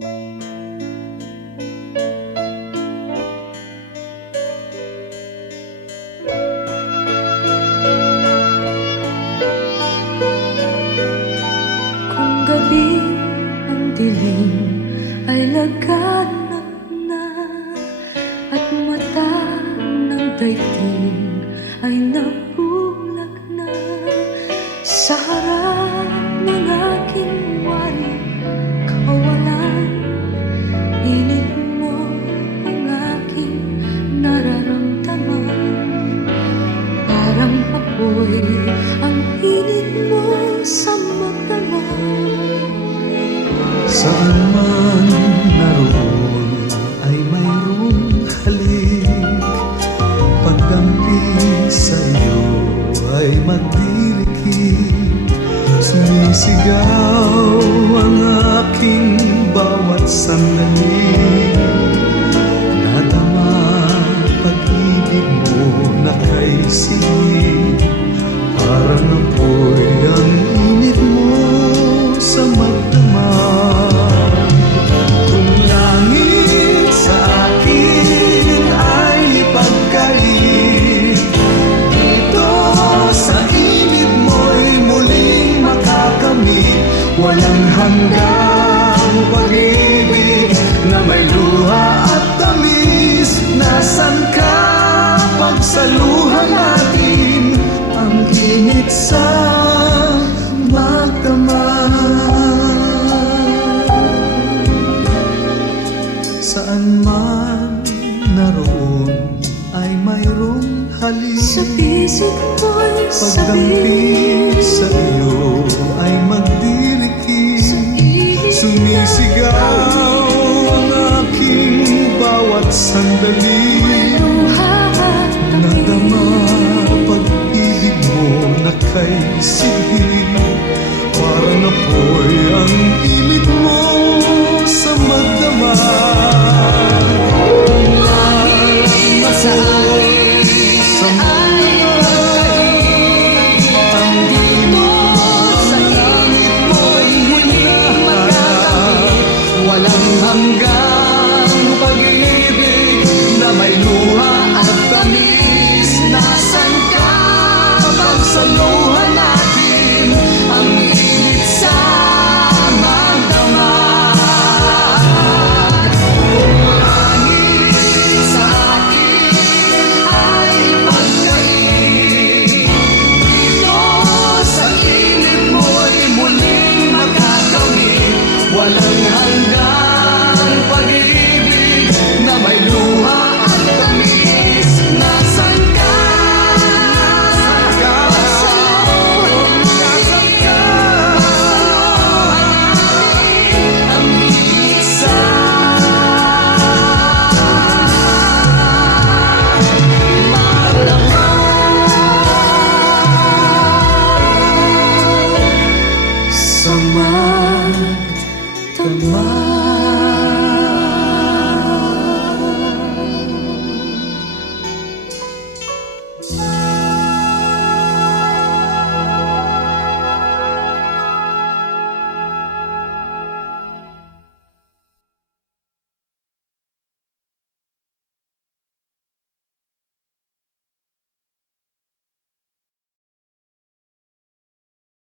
Kung gabi ang dilim ay laganap na, at mata ng daigdig ay nabulag na, sa harap ng aking waring kawalan, pilit mo ang aking nararamdaman. Parang apoy ang init mo sa magdamag. Saan man naroon ay mayroong halik, pagdampi sa iyo ay magdirikit. Sumisigaw ang aking bawat sandali, nadama pag-ibig mo na kay silid. Parang apoy ang init mo sa magdamag. Kung langit sa akin ay ipagkait, dito sa init mo'y muling makakamit. Walang hanggang pag-ibig na may luha at tamis. Nasaan ka pagsaluhan natin ang init sa magdamag? Saan man naroon ay mayroong halik, Sa bisig mo'y pagdampi sa iyo ay magdirikit. Sumisigaw ang aking bawat sandali, nadama pag-ibig mo na kay silid. Parang apoy ang init mo sa magdamag. Langit sa akin sa magdamag, ang dito sa langit mo'y muling makakamit. Walang hanggang pag-ibig na may luha at tamis. Nasaan ka pagsaluhan natin ang init sa magdamag? Kung langit sa akin ay ipagkait, dito sa init mo'y muling makakamit. Walang hanggang pag-ibig na may luha at tamis. Nasaan ka? Nasaan ka? Ang init sa magdamag. sa magdamag.